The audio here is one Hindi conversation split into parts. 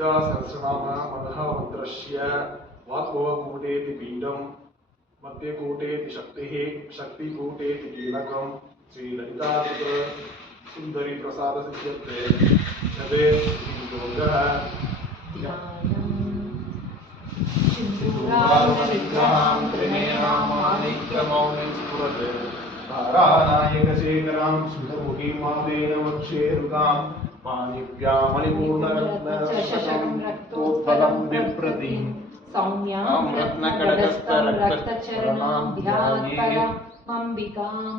ललिता सहस्रनाम मनः मंत्रस्य वाक्वकूटेति पीठं मध्यकूटेति शक्तिः शक्तिकूटेति कीलकं श्रीललिता सुंदरी प्रसाद सिद्ध्यते नवे योगः सिंधूरारुणविग्रहां त्रिनेत्रामाणिक्यमौलिं स्फुरते तारानायकशेखरां स्मितमुखीमादेन वक्षेरुकां पाणिभ्यां मणिपूर्णरत्नशशं रक्तोत्पलं बिभ्रतीं सौम्यां रत्नकटस्थं रक्तचरणां ध्यात्परमम्बिकाम्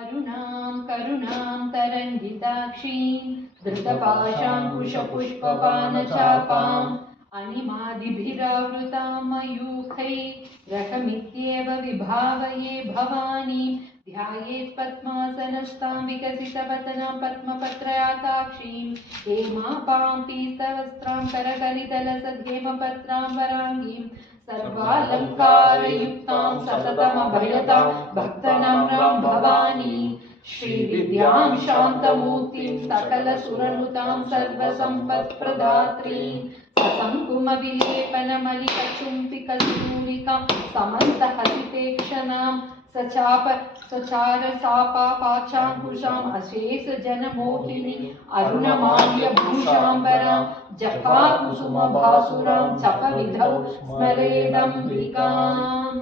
अरुणां करुणां तरङ्गिताक्षीं धृतपाशाङ्कुशपुष्पपानचापाम् अनिमादिभिरावृतां मयूखैरहमित्येव विभावये भवानीं ध्यायेत् पद्मासनस्तां विकसितवदनां पद्मपत्रयाताक्षीं हेमापां पीतवस्त्रां करकलितलसद्हेमपत्रां वराङ्गीं सर्वालङ्कारयुक्तां सततमभयतां भक्तनम्रां भवानीं श्रीविद्यां शान्तमूर्तिं सकलसुरनुतां सर्वसम्पत्प्रदात्रीं ससङ्कुमविलेपनमलिकचुम्बिकस्तूलिकां समन्तहसितेक्षणां सचारसापापाचाङ्कुशाम् अशेषजनमोहिनी अरुणमाल्यभूषाम्बरां जपाकुसुमभासुरां जपविधौ स्मरेदम्बिकाम्।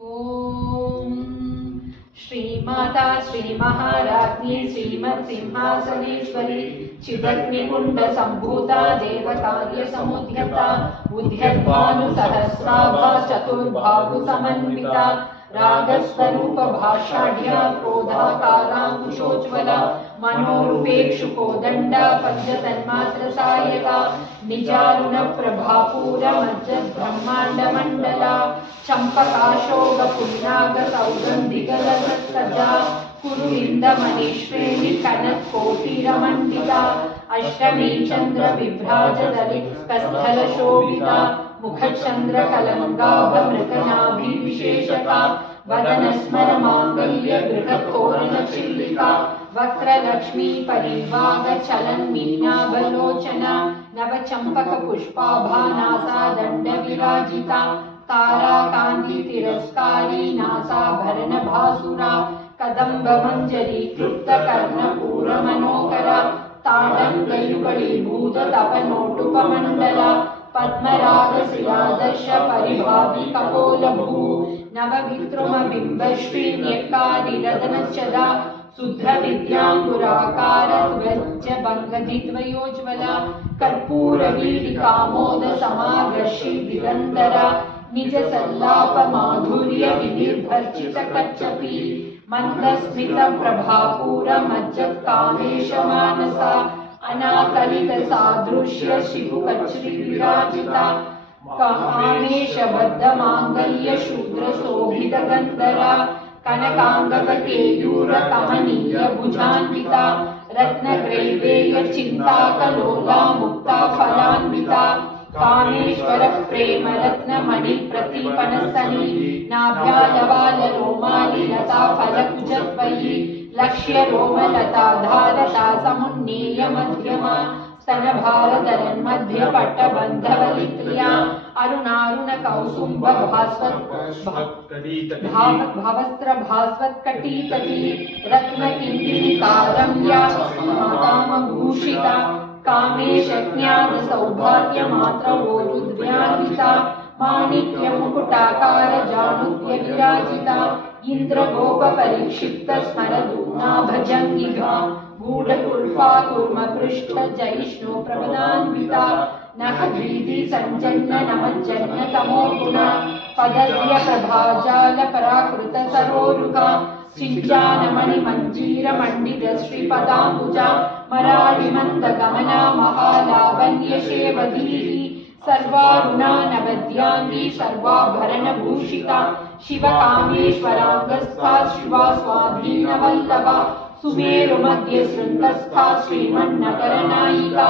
ओम श्रीमाता श्री महाराज्ञी श्रीमत् सिंहासनेश्वरी चिदग्निकुंड संभूता देवकार्य समुद्यता उद्यद्भानुसहस्राभा चतुर्बाहु समन्विता रागस्वरूप भाषाढ्या क्रोधाकारांकुशोज्ज्वला मनोरूपेक्षुकोदंडा पंचतन्मात्र सायका निजारुण प्रभापूर मज्जद ब्रह्मांड मंडला चंपकाशोग पुन्नाग सौगंधिकलसत्सजा कुरुविंद मणिश्रेणी कनक कोटिरमंडिता अष्टमी चंद्र विभ्राज दलित कस्थल शोभिता मुखचंद्र कलंगाभ मृतनाभि विशेषता वदन स्मर मांगल्य गृहतोरण चिल्लिका वक्रलक्ष्मी परिवाग चलन मीनाभलोचना नव चंपक पुष्पाभानासा दंड विराजिता तारा कांति तिरस्कारी नासाभरण भासुरा कदंब मंजरी तृप्त कर्णपूर मनोकरा ताडंगयुगलीभूत तपनोटुपमंडला पद्मराग शिलादर्श परिभावि कपोलभू नवविद्रुम बिंब श्रीन्यक्कारिरदनच्छदा शुद्ध विद्यांकुराकार ध्वज बंगधिद्वयोज्ज्वला कर्पूर वीडिकामोद समागर्षि दिगंधरा निज सल्लाप माधुर्य विनिर्भर्चित कच्चपी मंदस्मित प्रभापूर मज्जत कामेश मानसा अनाकलित सादृश्य शिवकच्री विराजिता कामेश बद्ध मांगल्य शूद्र शोभित गंधरा कनकांगक केयूर कमनीय भुजान्विता रत्नग्रैवेय चिंताकलोला मुक्ता फलान्विता कामेश्वर प्रेम रत्न मणि प्रतिपणस्तनी नाभ्यालवाल रोमाली लता फलकुजत्वयी लक्ष्य रोम लता धारता समुन्नीय मध्यमा स्तन भारतरन मध्य पट्टबंधवलित्रिया अरुणारुण कौसुंब भावस्त्र भास्वत कटीतटी रत्न किंकिणिकारम्या मातामभूषिता कामेश ज्ञान सौभाग्य मात्र वोरुद्व्यान्विता माणिक्य मुकुटाकार जानुद्य विराजिता इंद्र गोप परिक्षिप्त स्मरदूना भजंगिगा गूढ़कुल्फा कूर्म पृष्ठ जयिष्णु प्रबलान्विता नख द्वीधि संजन्न नमज्जन्न तमोगुणा पदद्य प्रभाजाल पराकृत सरोरुका सिंचानमणि मंजीर मंडित श्रीपदाम्बुजा मराळि मंद गमना महालावण्य शेवधीः सर्वारुणा नवद्यांगी सर्वाभरण भूषिता शिवकामेश्वरांगस्था शिवा स्वाधीन वल्लभा सुमेरु मध्ये शृङ्गस्था श्रीमन्नगरनायिका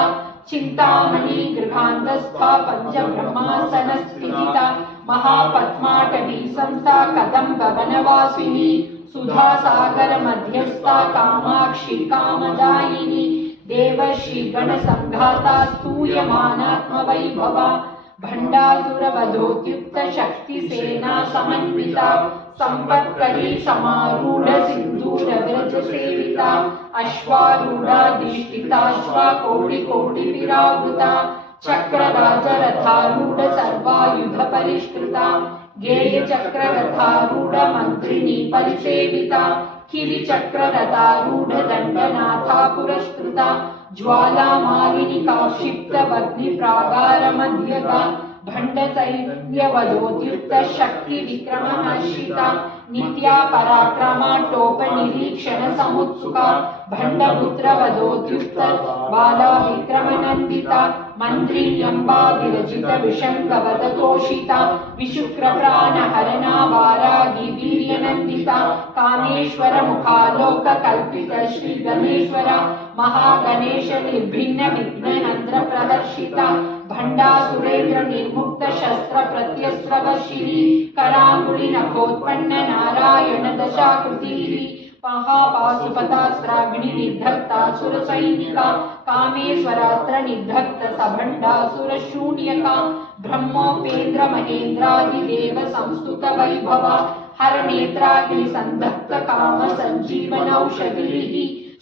चिन्तामणि गृहान्तस्था पञ्चब्रह्मासनस्थिता महापद्माटवी संस्था कदम्बवनवासिनी सुधासागर मध्यस्था कामाक्षी कामदायिनी देवर्षि गणसङ्घाता स्तूयमानात्मवैभवा भण्डासुरवधोद्युक्त शक्तिसेना समन्विता संपत्करी समारूढ सिन्दूरव्रज सेविता अश्वारूढाधिष्ठिताश्वा कोटिकोटिविरावृता चक्रराजरथारूढ सर्वायुध परिष्कृता गेयचक्ररथारूढ मन्त्रिणी परिसेविता किरिचक्ररथारूढ दण्डनाथा पुरस्कृता ज्वालामालिनी काक्षिप्तवग्निप्रागारमध्यगा भण्डसैन्यवधोद्युक्त शक्तिविक्रमहर्षिता नित्या पराक्रमा टोपनिरीक्षण समुत्सुका भण्डपुत्रवधोद्युक्त बाला विक्रमनन्दिता मन्त्रीण्यम्बा विरचित विशङ्कवदतोषिता विशुक्रप्राणहरणा वारागी वीर्यनन्दिता कामेश्वर मुखालोक कल्पित श्री गणेश्वरा महागणेश निर्भिन्न विघ्नहन्त्र प्रदर्शिता भण्डासुरेन्द्र निर्मुक्त शस्त्र प्रत्यस्त्रवर्षिणी कराङ्गुलि नखोत्पन्न नारायण दशाकृतिः महापाशुपतास्त्राग्नि निर्धक्ता सुरसैनिका कामेश्वरास्त्र निर्धक्त सभण्डासुरशून्यका ब्रह्मोपेन्द्र महेन्द्रादिदेव संस्तुत वैभवा हरनेत्राग्नि संधक्त काम संजीवनौषधीः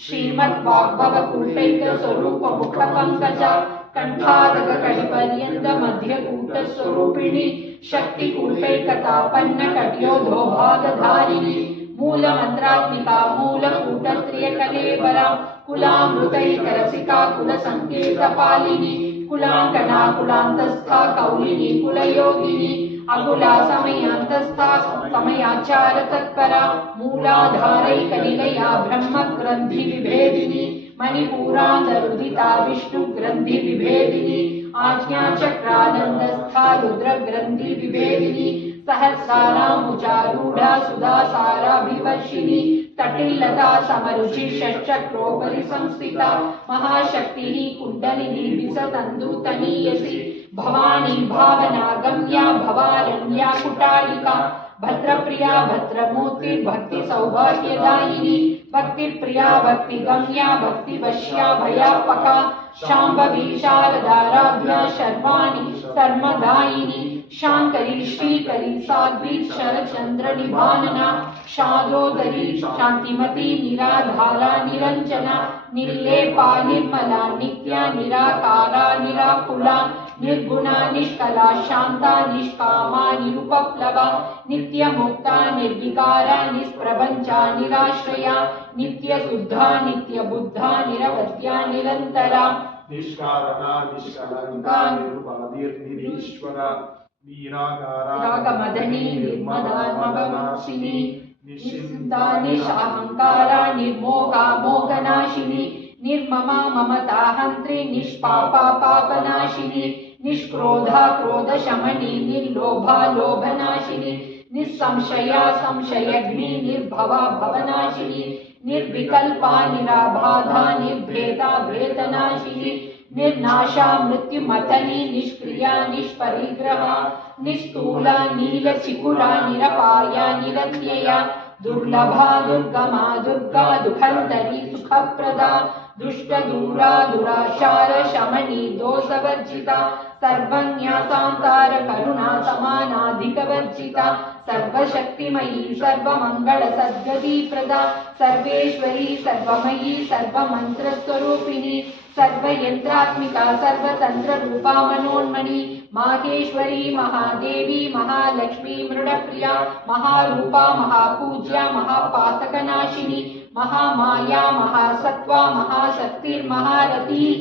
श्रीमद्वाग्भवकूटैक स्वरूप मुख पंकजा कंठादक कटिपर्यंत मध्यकूट स्वरूपिणी शक्तिकूटैकतापन्न कट्योधो भागधारिणी मूल मंत्रात्मिका मूलकूटत्रिय कलेबरा कुलामृतैकरसिका कुलसंकेत पालिनी कुलांकना कुलांतस्था कौलिनी कुलयोगिनी अकुला समयांतस्था समयाचार तत्परा मूलाधारैकनिलया ब्रह्म ग्रंथि विभेदिनी मणिपूरान्तरुदिता विष्णु ग्रंथि विभेदिनी आज्ञाचक्रानंदस्था रुद्र ग्रंथि विभेदिनी सहस्रारामुचारूढ़ा सुधासाराभिवर्षिणी तटिल्लता समरुचि षट्चक्रोपरि संस्थिता महाशक्तिः कुण्डलिनी विसतन्दुतनीयसी भवानी भावनागम्या भवारण्या कुटारिका भद्रप्रिया भद्रमूर्ति भक्ति सौभाग्यदायिनी भक्तिप्रिया भक्तिगम्या भक्तिवश्या भयापका शाम्भवी शारदाराध्या शर्वाणि सर्वदायिनी शांकरी श्रीकरी साध्वी शरचंद्र निभानना शादोदरी शांतिमती निराधारा निरंजना निर्लेपा निर्मला नित्या निराकारा निराकुला निर्गुणा निष्कला शांता निष्कामा निरुपप्लवा नित्यमुक्ता निर्विकारा निष्प्रपंचा निराश्रया नित्यशुद्धा नित्यबुद्धा निरवध्या निरंतरा निष्कारणा निष्कलंका निरुपाधिर्निरीश्वरा निराकारा रागमदनी निर्मदात्मवंशिनी निश्चिन्ता निशाहंकारा निर्मोहा मोहनाशिनी निर्ममा ममता हंत्री निष्पापा पापनाशिनी निष्क्रोधा क्रोधशमनी निर्लोभा लोभनाशिनी निस्संशया संशयग्नि निर्भवा भवनाशिनी निर्विकल्पा निराबाधा निर्भेदा भेदनाशिनी निर्नाशा मृत्युमथनी निष्क्रिया निष्परिग्रहा निस्तूला नीलचिकुरा निरपाया निरत्यया दुर्लभा दुर्गमा दुर्गा दुःखन्तरी सुखप्रदा दुष्टदूरा दुराचार शमनी दोषवर्जिता सर्वज्ञासान्तार करुणा समानाधिकवर्जिता सर्वशक्तिमयी सर्वमंगल सद्गतिप्रदा सर्वेश्वरी सर्वमयी सर्वमन्त्रस्वरूपिणी सर्वयंत्रात्मिका सर्वतंत्र रूपा मनोन्मणि माहेश्वरी महादेवी महालक्ष्मी मृडप्रिया महारूपा महापूज्या महापातकनाशिनी महामाया महासत्वा महाशक्तिर्महारथीः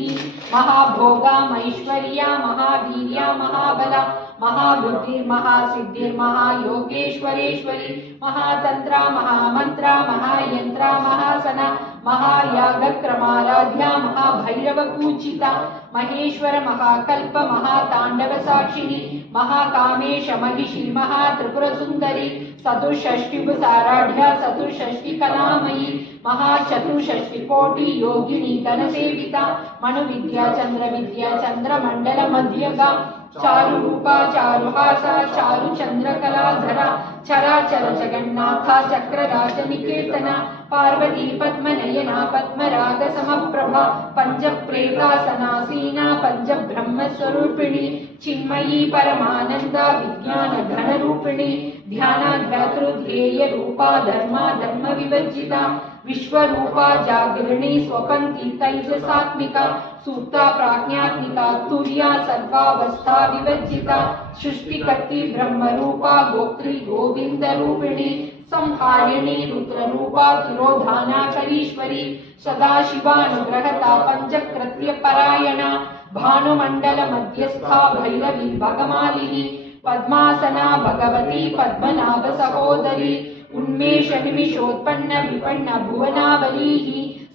महाभोगा महेश्वर्या महावीर्या महाबला महाबुद्धिर्महासिद्धिर्महायोगेश्वरेश्वरी महातंत्रा महामंत्रा महायंत्रा महासना महायागक्रमाराध्या महाभैरव पूजिता महेश्वर महाकल्प महातांडव साक्षिणी महाकामेश महिषी महात्रिपुरसुन्दरी चतुष्षष्टिभुसाराढ्या चतुष्षष्टिकलामयी महाचतुष्षष्टिकोटि योगिनी गणसेविता मनुविद्या चन्द्रविद्या चन्द्रमण्डलमध्यगा चारुरूपा चारुहासा चारुचन्द्रकलाधरा चराचर जगन्नाथा चक्रराजनिकेतना पार्वती पद्मनयना पद्मराग समप्रभा पञ्चप्रेतासनासीना पञ्चब्रह्मस्वरूपिणी चिन्मयी परमानन्दा विज्ञान घनरूपिणी ध्यानाध्यातृध्येय रूपा धर्मा धर्म विवर्जिता विश्वरूपा जागृणी स्वपन्ति तैजसात्मिका सूक्ता प्राज्ञात्मिका तुर्या सर्वावस्था विवर्जिता सृष्टिकर्त्री ब्रह्मरूपा गोत्री गोविन्दरूपिणी संहारिणी रुद्ररूपा तिरोधानाकरीश्वरी सदाशिवानुग्रहता पञ्चकृत्यपरायणा भानुमण्डल मध्यस्था भैरवी भगमालिनी पद्मासना भगवती पद्मनाभ सहोदरी उन्मेष निमिषोत्पन्न विपन्न भुवनावलीः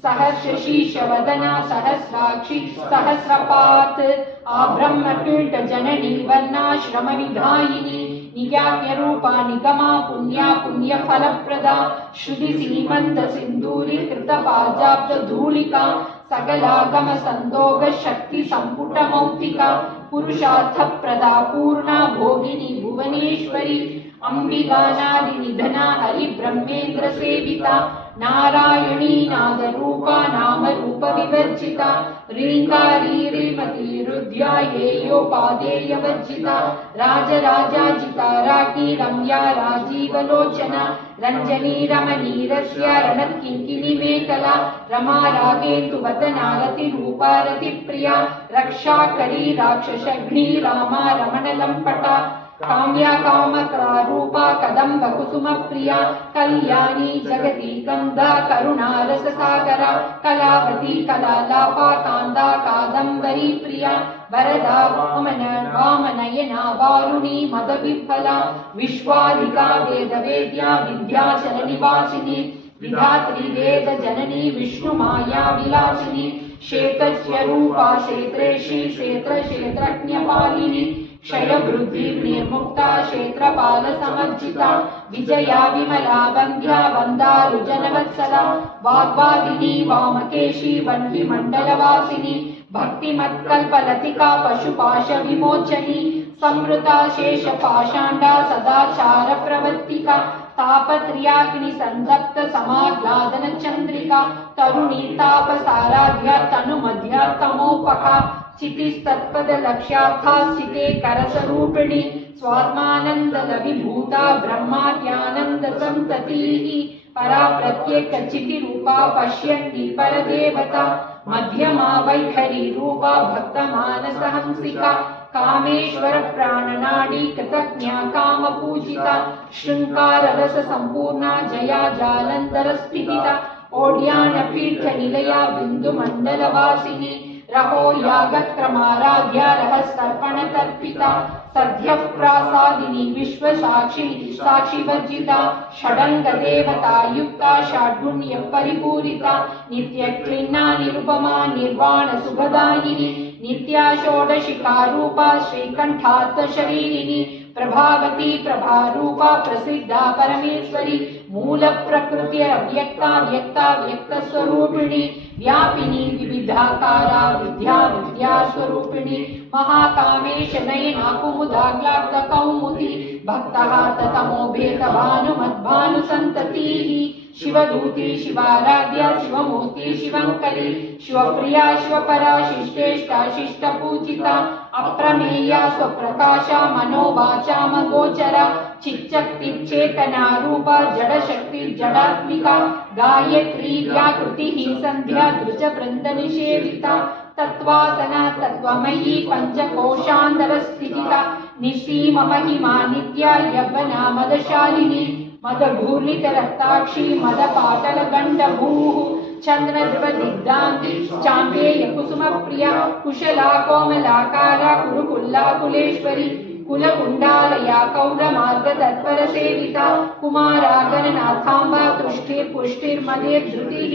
सहर्षशीर्षवदना सहस्राक्षी सहस्रपात् आब्रह्मकीट जननी वर्णाश्रम विधायिनी निज्ञारूपा निगमा पुण्या पुण्यफलप्रदा श्रुति सीमंत सिंदूरी कृतपाजाब्द धूलिका सकलागम संदोग शक्ति संपुट मौक्तिका पुरुषार्थ प्रदा पूर्णा भोगिनी भुवनेश्वरी अंबिकानादि निधना हरि ब्रह्मेन्द्र सेविता नारायणी नादरूपा नाम रूप विवर्जिता रींगारी रीमती रुद्यायेयोपादेयवर्जिता राजराजाजिता राकी रम्या राजीवलोचना रंजनी रमणी रस्या रणत्किंकिनी मेखला रमा रागेन्दुवदना रतिरूपा रतिप्रिया रक्षाकरी राक्षसग्नी रामा रमणलम्पटा काम्या कामक्रारूपा कदम्ब कुसुम प्रिया कल्याणी जगती गंधा करुणा रससागरा कलावती कलालापा कांदा कादम्बरी प्रिया वरदा वामनयना वारुणी मदविफला विश्वाधिका वेदवेद्या विद्याचल निवासिनी विधात्री वेद जननी विष्णुमाया विलासिनी क्षेत्रस्वरूपा क्षेत्रेशी क्षेत्र क्षेत्रज्ञपालिनी क्षयवृद्धि निर्मुक्ता क्षेत्रपाल समर्जिता विजया विमला वन्द्या वन्दारुजनवत्सला वाग्वादिनी वामकेशी वह्निमण्डलवासिनी भक्तिमत्कल्पलतिका पशुपाश विमोचनी संवृता शेषपाषाण्डा सदाचार प्रवर्तिका तापत्र्याग्नि संदप्त समाह्लादन चंद्रिका तरुणी तापसाराध्या तनुमध्या तमोपका चितिस्तत्पद लक्ष्यार्था स्थिते करसरूपिणी स्वात्मानंद विभूता ब्रह्माद्यानंद संततिः परा प्रत्येक चिति रूपा पश्यन्ति परदेवता मध्यमा वैखरी रूपा भक्त मानस हंसिका कामेश्वर प्राणनाडी कृतज्ञा काम पूजिता श्रृंगार रस संपूर्णा जया जालंधर स्थितिता ओड्यान पीठ निलया बिंदु मंडल वासिनी रहो यागक्रमाराध्या रहस्तर्पण तर्पिता सद्यः प्रासादिनी विश्व साक्षी साक्षी वर्जिता षडंग देवता युक्ता षड्गुण्य परिपूरिता नित्य क्लीना निरुपमा निर्वाण सुखदायिनी नित्या षोडशिका रूपा श्रीकंठात् शरीरिणी प्रभावती प्रभारूपा प्रसिद्धा परमेश्वरी मूल प्रकृति अव्यक्ता व्यक्ता व्यक्त स्वरूपिणी व्यापिनी विविधाकारा विद्या विद्या स्वरूपिणी महाकामेश नयना कुमुदाग्लाप्त कौमुदी भक्तहार्त तमोभेद भानुमद्भानु संततिः शिवदूती शिवाराध्या शिवमूर्ति शिवंकरी शिवप्रिया शिवपरा शिष्टेष्टा शिष्टपूजिता अप्रमेया स्वप्रकाशा मनोवाचा मगोचरा चिच्चक्ति चेतना रूपा जडशक्ति जडात्मिका गायत्री व्याकृतिः संध्या द्रुज वृंद निषेविता तत्वासना तत्वमयी पंचकोशांतर स्थितिता निसीम महिमा नित्या यवना मदशालिनी मदघूर्णित रक्ताक्षी मदपाटल गंडभूः चंद्रद्रव दिग्धांगी चांपेय कुसुम प्रिया कुशला कोमलाकारा कुरुकुल्ला कुलेश्वरी कुलकुंडालया कौरमार्ग तत्पर सेविता कुमारा गणनाथांबा तुष्टिर्पुष्टिर्मदेर्धृतिः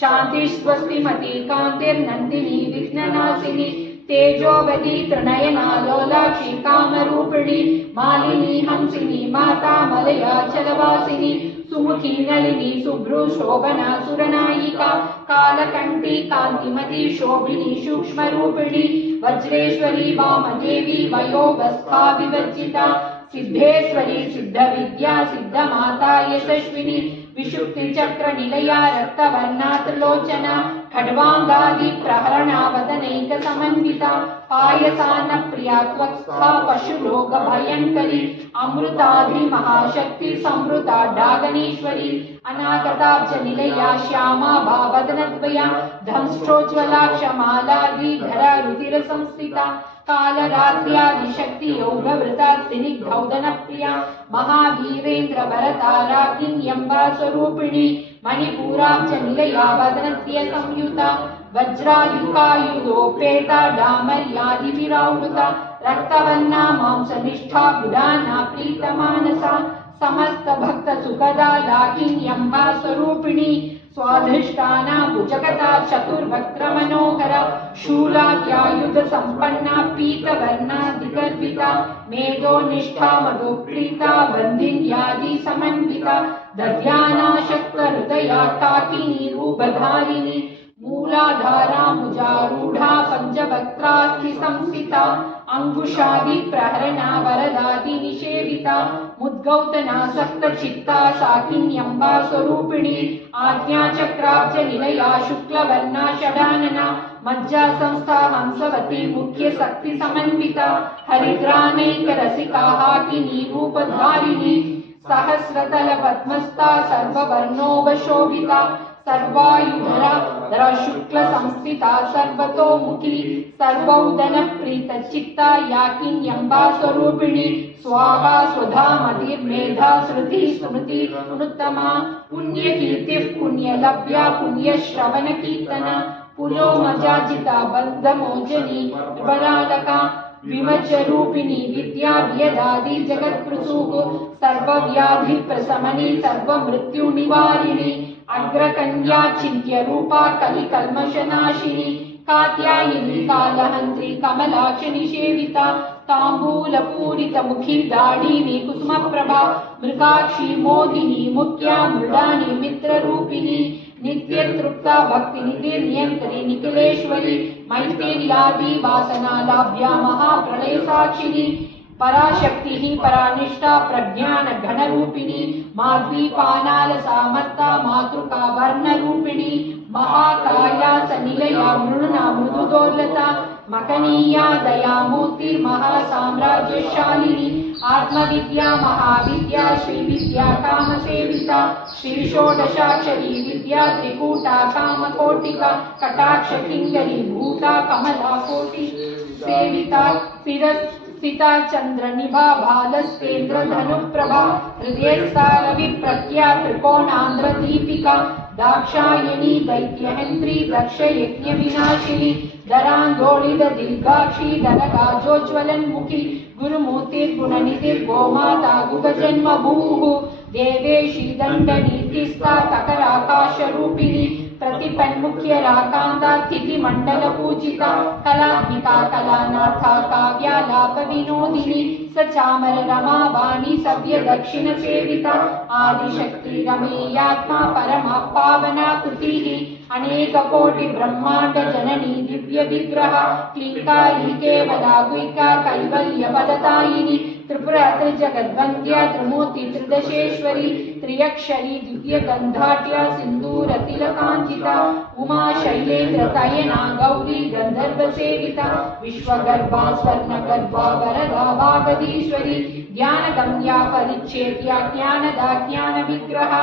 शांति स्वस्तिमती कांतिर्नंदिनी विघ्ननाशिनी तेजोवती त्रिनयना लोलाक्षी कामरूपिणी मालिनी हंसिनी माता मलयाचलवासिनी सुमुखी नलिनी शुभ्रू शोभना सुरनायिका कालकंठी कांतिमती शोभिनी सूक्ष्मरूपिणी वज्रेश्वरी वामदेवी वयोवस्था विवर्जिता सिद्धेश्वरी सिद्धविद्या सिद्धमाता यशस्विनी विशुक्ति चक्र निलया रक्तवर्णा त्रिलोचना खड्वांगादि प्रहरणा वदनैक समन्विता पायसान्न प्रिया त्वक्स्था पशुलोक भयंकरी अमृताधि महाशक्ति समृता डागनेश्वरी अनागताब्ज निलया श्यामा भावदनद्वया धंष्ट्रोज्ज्वलाक्षमालादि धरा रुधिर संस्थिता कालरात्र्यादिशक्ति योगवृता स्निग्धौदन प्रिया महावीरेन्द्र भरताराज्ञ्यम्बा स्वरूपिणी मणिपूराब्ज निलया वदनस्य संयुता वज्रायुकायुधोपेता डामर्यादि विरावृता रक्तवर्णा मांसनिष्ठा गुडाना प्रीतमानसा समस्त भक्त सुखदा लाकिन्यम्बा स्वरूपिणी स्वाधिष्ठाना भुजगता चतुर्वक्त्र मनोहरा शूलाद्यायुध संपन्ना पीतवर्णा दिगर्भिता मेधो निष्ठा मधुप्रीता बन्धिन्यादि समन्विता दध्याना शक्त हृदया काकिनी रूपधारिणी मूलाधारा मुजारूढ़ा पंचवक्त्रास्ति संस्थिता अंकुशादि प्रहरणा वरदादि निषेविता मुद्गौतना सक्त चित्ता साकिन्यम्बा स्वरूपिणी आज्ञा चक्राब्ज निलया शुक्लवर्णा षडानना मज्जा संस्था हंसवती मुख्य शक्ति समन्विता हरिद्रानैक रसिका हाकिनी रूपधारिणी सहस्रतल पद्मस्था सर्ववर्णोपशोभिता सर्वायुधरा धरा शुक्ल संस्थिता सर्वतोमुखी सर्वौदन प्रीत चित्ता याकिन्यम्बा स्वरूपिणी स्वाहा स्वधा मतिर्मेधा श्रुति स्मृति अनुत्तमा पुण्यकीर्तिः पुण्यलभ्या पुण्यश्रवण कीर्तना पुलोमजाजिता बन्धमोजनी बलालका विमच रूपिणी विद्या व्यदादि जगत्प्रसूः सर्वव्याधि प्रशमनी सर्वमृत्यु निवारिणी अग्रकन्या चिन्त्य रूपा कलिकल्मषनाशिनी कात्यायिनी कालहन्त्री कमलाक्ष निषेविता ताम्बूलपूरितमुखी दाढीनी कुसुमप्रभा मृगाक्षी मोदिनी मुख्या मृडानी मित्ररूपिणी नित्यतृप्ता भक्तिनिधि नियंत्री निखिलेश्वरी मैत्रेयादि वासनालाभ्या महाप्रलय साक्षिणी पराशक्ति परानिष्ठा प्रज्ञान घन रूपिणी माध्वी पानाल सामर्था मातृका वर्ण रूपिणी महाकाया सनिलया मृणुना मृदुदोर्लता मकनीया दयामूर्ति महासाम्राज्यशालिनी आत्मविद्या महाविद्या श्रीविद्या कामसेविता श्री षोडशाक्षरी विद्या त्रिकूटा कामकोटिका कटाक्ष किंकरी भूता कमला कोटि सेविता स्थिता चंद्र निभा भालस्तेन्द्र धनुप्रभा हृदयस्था रवि प्रत्या त्रिकोणांध्र दीपिका दाक्षायणी दैत्यहंत्री दक्ष यज्ञ विनाशिनी धरांदोलित दीर्घाक्षी धनगाजोज्वलन्मुखी गुरुमूर्तिर्गुणनिधिर्गोमाता गुगजन्म भूः देवेशी दण्डनीतिस्था तकराकाशरूपिणी प्रतिपन्मुख्य राकांता स्थिति मंडल पूजिता कलात्मिका कलानाथा काव्यालाप विनोदिनी सचामर रमा वाणी सव्य दक्षिण सेविता आदिशक्ति रमेयात्मा परमा पावना कृतिः अनेक कोटि ब्रह्मांड जननी दिव्य विग्रह क्लींकारी केवला गुइका कैवल्य पदतायिनी त्रिपुरा त्रिजगद्वन्द्या त्रिमूर्ति त्रिदशेश्वरी त्रियक्षरी दिव्य गंधाट्या सिंदूर तिलकांचिता उमा शैलेन्द्र तयना गौरी गंधर्व सेविता विश्वगर्भा स्वर्णगर्भा वरदा वागदीश्वरी ज्ञान गम्या परिच्छेद्या ज्ञानदा ज्ञान विग्रह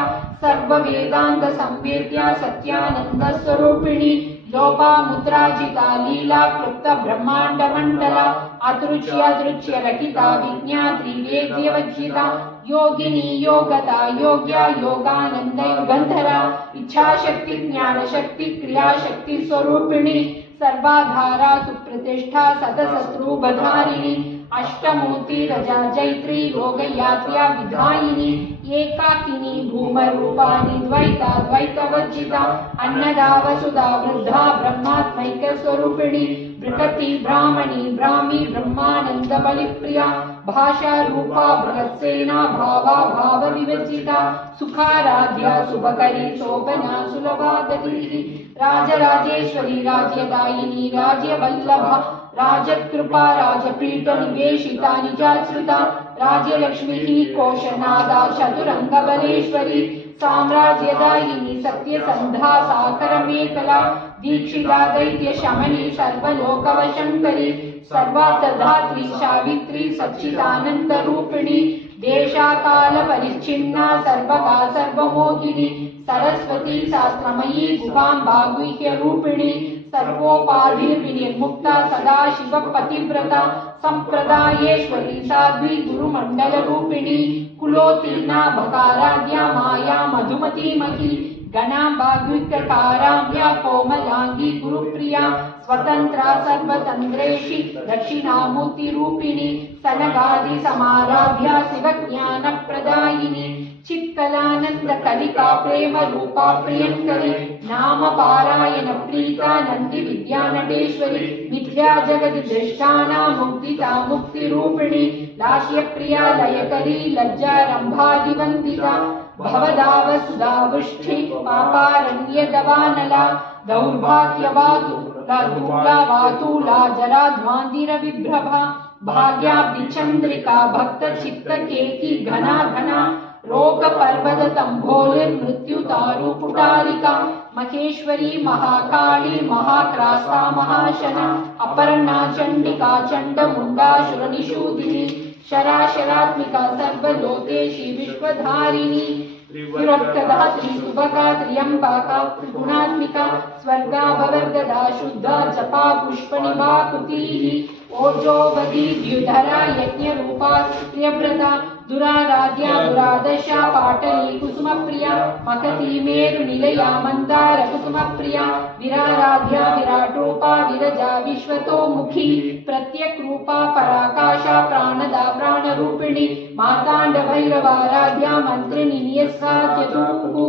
सर्व वेदांत संवेद्या सत्यानंद स्वरूपिणी लोपा मुद्राजिता लीला क्लुप्त ब्रह्मांड मंडला अदृच्य अदृच्य रहिता विज्ञात्री वेद्यवज्जिता योगिनी योगता योग्या योगानंद युगंधरा इच्छाशक्ति ज्ञानशक्ति क्रियाशक्ति स्वरूपिणी सर्वाधारा सुप्रतिष्ठा सतशत्रुबधारिणी अष्टमूर्ति रजा जैत्री योगयात्र्या विधायिनी एकाकिनी भूमरूपाणि द्वैता द्वैतवर्जिता अन्नदा वसुधा वृद्धा ब्रह्मात्मैक स्वरूपिणी बृहति ब्राह्मणी ब्राह्मी ब्रह्मानंद बलिप्रिया भाषा रूपा बृहत्सेना भावा भाव विवर्जिता सुखाराध्या शुभकरी शोभना सुलभा गतिः राजराजेश्वरी राज्यदायिनी राज्यवल्लभा राजकृपा राजपीठ निवेशिता निजाश्रिता राज्यलक्ष्मीः कोशनादा चतुरंगबलेश्वरी साम्राज्यदायिनी सत्यसंधा साकरमेकला दीक्षिता दैत्य शमनी सर्वलोकवशंकरी सर्वार्थधात्री सावित्री सच्चिदानंद रूपिणी देशाकाल परिच्छिन्ना सर्वगा सर्वमोहिनी सरस्वती शास्त्रमयी गुहाम्बा गुह्य रूपिणी सर्वोपाधिर्विनिर्मुक्ता सदा शिव पतिव्रता संप्रदायेश्वरी साध्वी गुरुमंडल रूपिणी कुलोत्तीर्णा भकाराद्या माया मधुमती मही गणाम्बा गुह्यकाराम्या कोमलांगी गुरुप्रिया स्वतंत्रा सर्वतंत्रेषि दक्षिणामूर्ति रूपिणी सनगादि समाराध्या शिवज्ञान प्रदायिनी चित्कलानंद कलिका प्रेम रूपा प्रियंकरी नाम पारायण प्रीता नंदी विद्या नटेश्वरी मिथ्या जगति दृष्टाना मुक्तिता मुक्ति रूपिणी लास्य प्रिया लयकरी लज्जा रंभादिवंदिता भवदाव सुधावुष्ठि पापारण्य दवानला दौर्भाग्यवातु वातूला जरा ध्वांदिर विभ्रभा भाग्याब्धि चंद्रिका भक्त चित्त केति घना घना रोग पर्वत तंभोलिर मृत्यु तारु पुटारिका महेश्वरी महाकाली महाक्रासा महाशना अपर्णा चंडिका चंड मुंडा शुरनिषूदिनी शराशरात्मिका सर्वलोकेशी विश्वधारिणी त्रिवक्तधात्री सुभगा त्र्यंबका त्रिगुणात्मिका स्वर्गा भवर्गदा शुद्धा जपा पुष्पनिभा कृतिः ओजोवदी द्युधरा यज्ञ रूपा प्रियव्रता दुराराध्या दुरादशा पाटली कुसुम प्रिया मकती मेरु निलया मंदार कुसुम प्रिया विराराध्या विराट रूपा विरजा विश्वतोमुखी प्रत्यक रूपा पराकाशा प्राणदा प्राण रूपिणी मातांड भैरवाराध्या मंत्रिणी नियस्साद्यतुः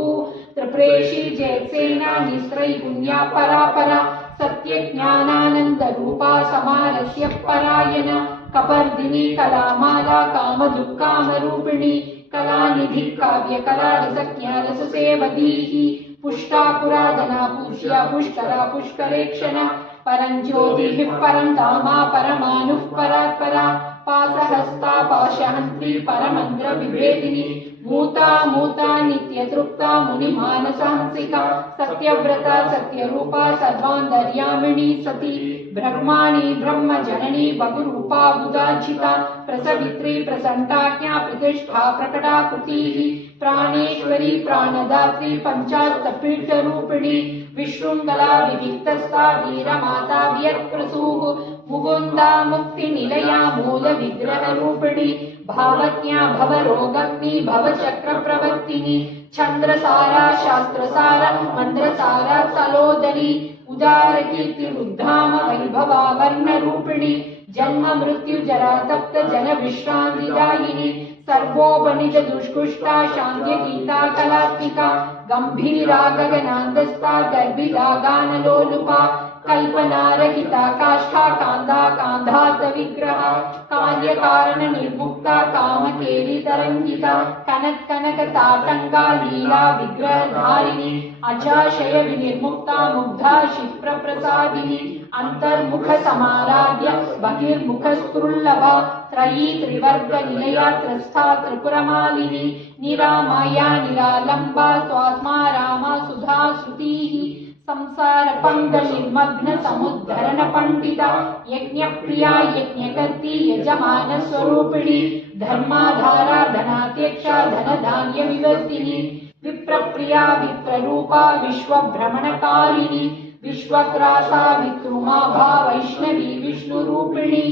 त्रिप्रेषी जयसेना निस्त्रयी पुण्या परापरा सत्य ज्ञानानंद रूपा समारस्य परायण कपर्दिनी कलामाला काम दुःखाम रूपिणी कलानिधि काव्य कला रसज्ञा रस सेवधीः पुष्टा पुरादना पूज्या पुष्करा पुष्करेक्षण परंज्योतिः परं धामा परमानुः परात्परा पासहस्ता पाशहन्त्री परमंत्र विभेदिनी मूता मूता नित्य तृप्ता मुनि मानसहंसिका सत्यव्रता सत्यरूपा सर्वान्तर्यामिणी सती ब्रह्माणी ब्रह्म जननी बहुरूपा बुधाचिता प्रसवित्री प्रसन्नाज्ञा प्रतिष्ठा प्रकटाकृतिः प्राणेश्वरी प्राणदात्री पंचास्तपीठ रूपिणी विशृंखला विविक्तस्था वीरमाता वियत्प्रसूः मुकुंदा मुक्ति निलया मूल विग्रह रूपिणी भावज्ञा भवरोगग्नि भवचक्र प्रवर्तिनी छंद्रसारा शास्त्रसारा मंत्रसारा सलोदरी उदार कीर्ति रुद्धाम वैभवा वर्ण रूपिणी जन्म मृत्यु जरा तप्त जन विश्रांतिदायिनी सर्वोपनिष दुष्कुष्टा शांत्य गीता कलात्मिका गंभीरा गगनांदस्था गर्भिदा गानलोलुपा कल्पनारहिता काष्ठा कांदा कांधात विग्रह कार्य कारण निर्मुक्ता काम केली तरंगिता कनक कनक ताटंगा लीला विग्रह धारिणी अचाशय विनिर्मुक्ता मुग्धा क्षिप्र प्रसादिनी अंतर्मुख समाराध्य बहिर्मुख स्फुल्लभा त्रयी त्रिवर्ग निलया त्रस्था त्रिपुरमालिनी निरामया निरालंबा स्वात्मा रामा सुधा श्रुतिः संसार पंग निर्मग्न समुद्धरण पंडिता यज्ञ प्रिया यज्ञकर्ती यजमान स्वरूपिणी धर्माधारा धनाध्यक्षा धन धान्य विवर्तिनी विप्रप्रिया विप्ररूपा विश्व भ्रमणकारिणी विश्वग्रासा विक्रुमाभा वैष्णवी विष्णु रूपिणी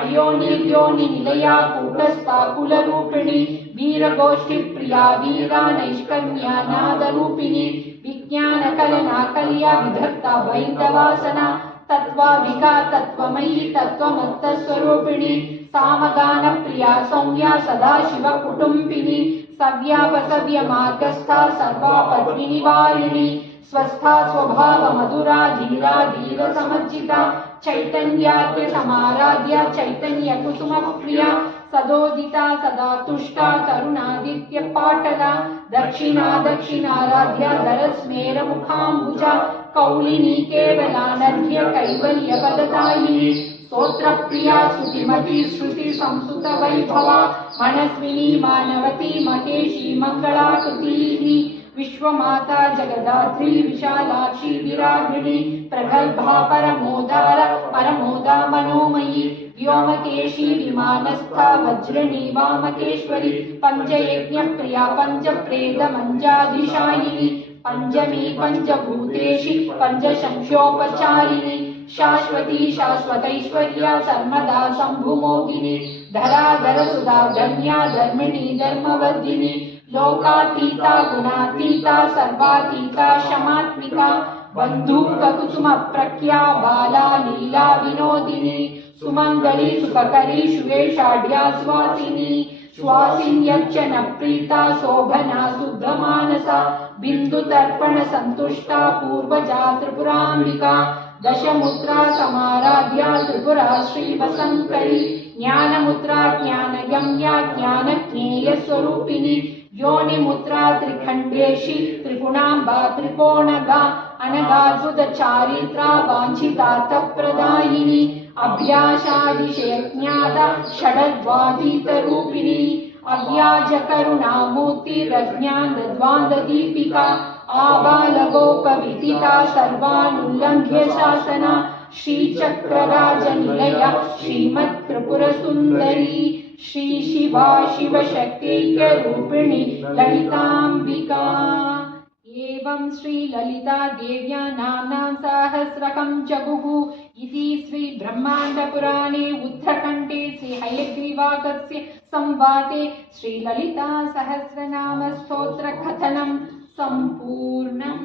अयोनि योनि निलया कूटस्था कुल रूपिणी वीरगोष्ठी प्रिया वीरा नैष्कर्म्या नाद रूपिणी विज्ञान कलना कलिया विधत्ता वैदवासना तत्वाभिका तत्वमयी तत्वमत्त स्वरूपिणी सामगानप्रिया सौम्या सदाशिवकुटुम्बिनी सव्यापसव्य मार्गस्था सर्वापद्विनिवारिणी स्वस्था स्वभाव मधुरा धीरा धीर समर्जिता चैतन्याद्य समाराध्या चैतन्य कुसुम प्रिया सदोदिता सदा तुष्टा तरुणादित्य पाटला दक्षिणा दक्षिणाराध्या धरस्मेर मुखाम्बुजा कौलिनी केवलानर्घ्य कैवल्य पददायिनी स्तोत्र प्रिया स्तुतिमती श्रुति संस्तुत वैभवा मनस्विनी मानवती महेशी मंगलाकृति विश्वमाता जगदात्री विशालाक्षी विरागिणी प्रगल्भा परमोदा मनोमयी व्योमकेशी विमानस्था वज्रणी वामकेश्वरी पंचयज्ञ प्रिया पंचप्रेत मंजाधिशायिनी पंचमी पंचभूतेशी पंचशंख्योपचारिणी शाश्वती शाश्वतैश्वर्या सर्वदा शंभुमोदिनी धराधर सुधा धन्या धर्मिणी धर्मवर्धिनी लोकातीता गुणातीता सर्वातीता क्षमात्मिका बंधुक कुसुम प्रख्या बाला लीला विनोदिनी सुमंगली सुखकरी शुभेषाढ्या सुवासिनी श्वासिन्यर्चन प्रीता शोभना शुद्ध मानसा बिंदु तर्पण संतुष्टा पूर्वजा त्रिपुरांबिका दशमुद्रा समाराध्या त्रिपुरा श्री वसंकरी ज्ञानमुद्रा ज्ञानगम्या ज्ञानज्ञेय स्वरूपिणी योनिमुद्रा त्रिखंडेशी त्रिगुणांबा त्रिकोणगा अनगाद्भुत चारित्रा वांछितार्थप्रदायिनी अभ्यासादिशयज्ञाता षडद्वातीत रूपिणी अव्याज करुणामूर्ति रज्ञानद्वान्द दीपिका आबालगोपविदिता सर्वानुल्लंघ्य शासना श्रीचक्रराज निलया श्रीमत् त्रिपुर सुंदरी श्री शिवा शिवशक्तिक्य रूपिणी ललितांबिका एवं श्री ललिता देव्या नाम्नां सहस्रकं जगुः इति श्री ब्रह्मांड पुराणे उत्तरखंडे श्री हयग्रीवागस्य संवादे श्री ललिता सहस्रनाम स्तोत्र कथनं संपूर्णम्।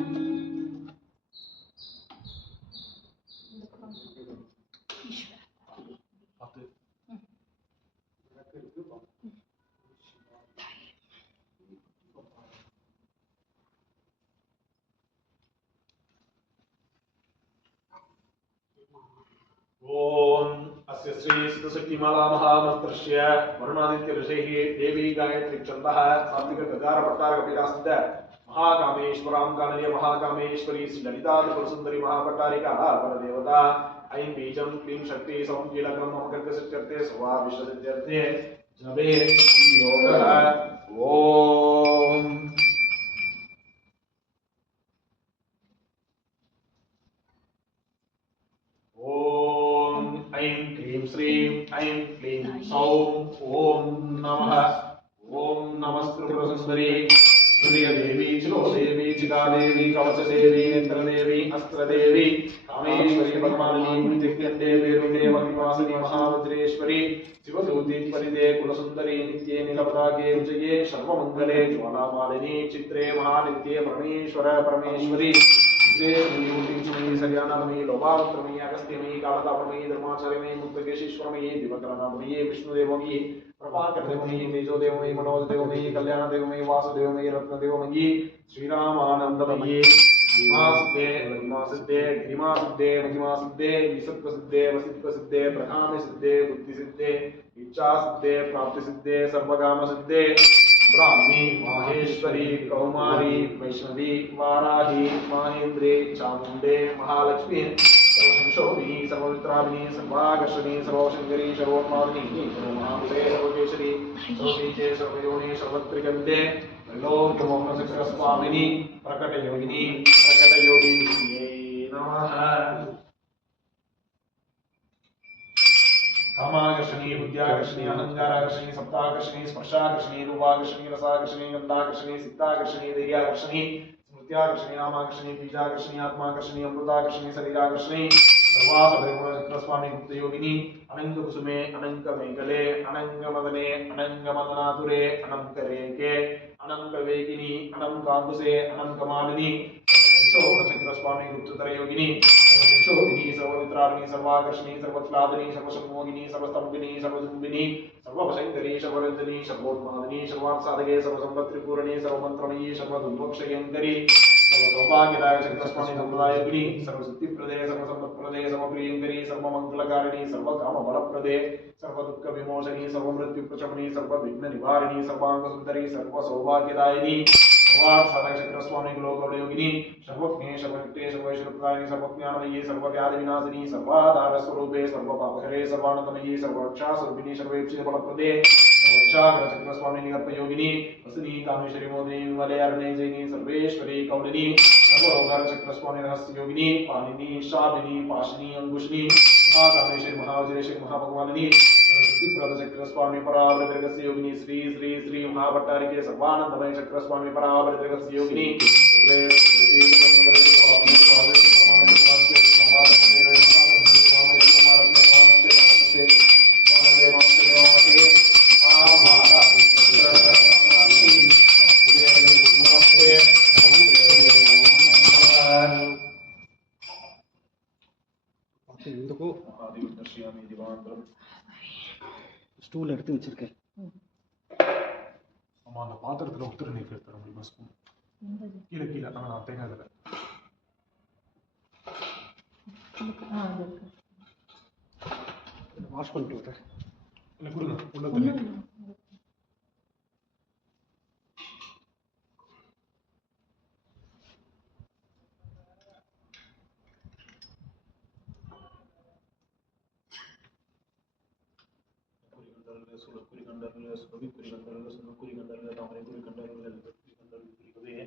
ओम अस्य श्री सिद्धशक्तिमाला महामन्त्रस्य वरुणादित्य ऋषिः देवी गायत्री छन्दः सात्विक गजार भट्टारक विलासित महाकामेश्वरां काननीय महाकामेश्वरी श्री ललिता त्रिपुरसुंदरी महाभट्टारिका परदेवता ऐं बीजं क्लीं शक्ति सौं कीलकं मम गर्गसिद्ध्यर्थे सर्वा विश्वसिद्ध्यर्थे जपे योगः। ओम ऐं क्लीं श्रीं ऐं क्लीं सौं ओम नमस्त्रिपुरसुंदरी देवी चिरोदेवी चिकादेवी कवचदेवी नेत्रदेवी अस्त्रदेवी कामेश्वरी पद्मावती दिव्यदेवी रुदेवनिवासिनी महावज्रेश्वरी शिवदूतीपरिदे कुलसुंदरी नित्ये नीलपताके विजये सर्वमंगले ज्वालामालिनी चित्रे महानित्ये परमेश्वरी श्री सज्ञानमयी लोभावक्रमयी अगस्त्यमयी कालतापमयी धर्माचार्यमयी मुक्तकेशीश्वरमयी दिवकरनामयी विष्णुदेवमयी प्रभाकरदेवमयी तेजोदेवमयी मनोजदेवमयी कल्याणदेवमयी वासुदेवमयी रत्नदेवमयी श्रीरामानंदमयी महिमासिद्धे गिरिमासिद्धे महिमासिद्धे विसत्वसिद्धे वसित्वसिद्धे प्रकामसिद्धे बुद्धिसिद्धे इच्छासिद्धे प्राप्तिसिद्धे सर्वकामसिद्धे ब्राह्मी माहेश्वरी कौमारी वैष्णवी वाराही माहेन्द्रे चामुंडे महालक्ष्मी सर्वसंशोभिनी सर्वमित्राभिनी सर्वाकर्षणी सर्वशंकरी सर्वोन्मादिनी सर्वमहामुदे सर्वकेशरी सर्वबीजे सर्वयोनि सर्वत्रिगन्धे त्रैलोक्यमोहनचक्रस्वामिनी प्रकटयोगिनी प्रकटयोगिन्यै नमः। कामाकर्षणी बुद्ध्याकर्षणी अहंकाराकर्षणी सप्ताकर्षणी स्पर्शाकर्षणी रूपाकर्षणी रसाकर्षणी गंधाकर्षणी सिद्धाकर्षणी दैर्याकर्षणी स्मृत्याकर्षणी नामाकर्षणी बीजाकर्षणी आत्माकर्षणी अमृताकर्षणी शरीराकर्षणी सर्वासभयगुणचक्रस्वामी गुप्तयोगिनी अनंग कुसुमे अनंग मेघले अनंग मदने अनंग मदनातुरे अनंग रेखे अनंग वेगिनी अनंग कांकुसे अनंग मालिनी स्वामी गुप्तधर योगिनी सर्वशोभिनी सर्ववित्राणि सर्वाकर्षणी सर्वत्लादिनी सर्वसंमोगिनी सर्वस्तंभिनी सर्वजुम्बिनी सर्ववशंकरी सर्वरंजनी सर्वोन्मादिनी सर्वार्थसाधके सर्वसंपत्तिपूरणी सर्वमंत्रमयी सर्वदुर्मोक्षयंकरी सर्वसौभाग्यदायक शक्तिस्वामी संप्रदाय योगिनी सर्वसिद्धिप्रदे सर्वसंपत्प्रदे सर्वप्रियंकरी सर्वमंगलकारिणी सर्वकामफलप्रदे सर्वदुःखविमोचनी सर्वमृत्युप्रशमनी सर्वविघ्ननिवारिणी सर्वांगसुंदरी सर्वसौभाग्यदायिनी सर्वार्थसाधकचक्रस्वामी लोकयोगिनी सर्वज्ञे सर्वशक्ते सर्वैश्वर्यप्रदायिनी सर्वज्ञानमयी सर्वव्याधिविनाशिनी सर्वाधारस्वरूपे सर्वपापहरे सर्वानन्दमयी सर्वरक्षास्वरूपिणी सर्वेक्षितफलप्रदे सर्वोच्चाग्रचक्रस्वामी निगर्भयोगिनी वसनी कामेश्वरी मोदिनी विमले अरुणेजयिनी सर्वेश्वरी कौलिनी सर्वरोगारचक्रस्वामी रहस्ययोगिनी पाणिनी शाबिनी पाशिनी अंकुशिनी महाकामेश्वरी महावज्रेश्वरी महाभगवानिनी चक्रस्वामी परावृतस्य योगिनी श्री श्री श्री महाभट्टारिके सर्वानंदमय चक्रस्वामी परावृतस्य योगिनी ஸ்டூல் எடுத்து வச்சிருக்கேன். ஆமா, அந்த பாத்திரத்துல உத்தர நீர் எடுத்துற முடியுமா? ஸ்பூன் கீழே கீழே நான் தேங்காய் இதில் வாஷ் பண்ணிட்டு விட்டேன். இல்லை கொடுங்க, உள்ள தண்ணி சுரக்குறி கண்டர்கள் சுரவிக்குறி கண்டர்கள் சுரக்குறி கண்டர்கள் தாமரைக்குறி கண்டர்கள் குறி கண்டர்கள் குறிக்கவே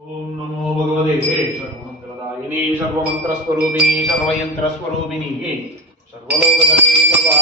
ओम नमो भगवते सर्वमंत्रदायिनी सर्वमंत्रस्वरूपिणी सर्वयंत्रस्वरूपिणी सर्वलोकधर्मी सर्वा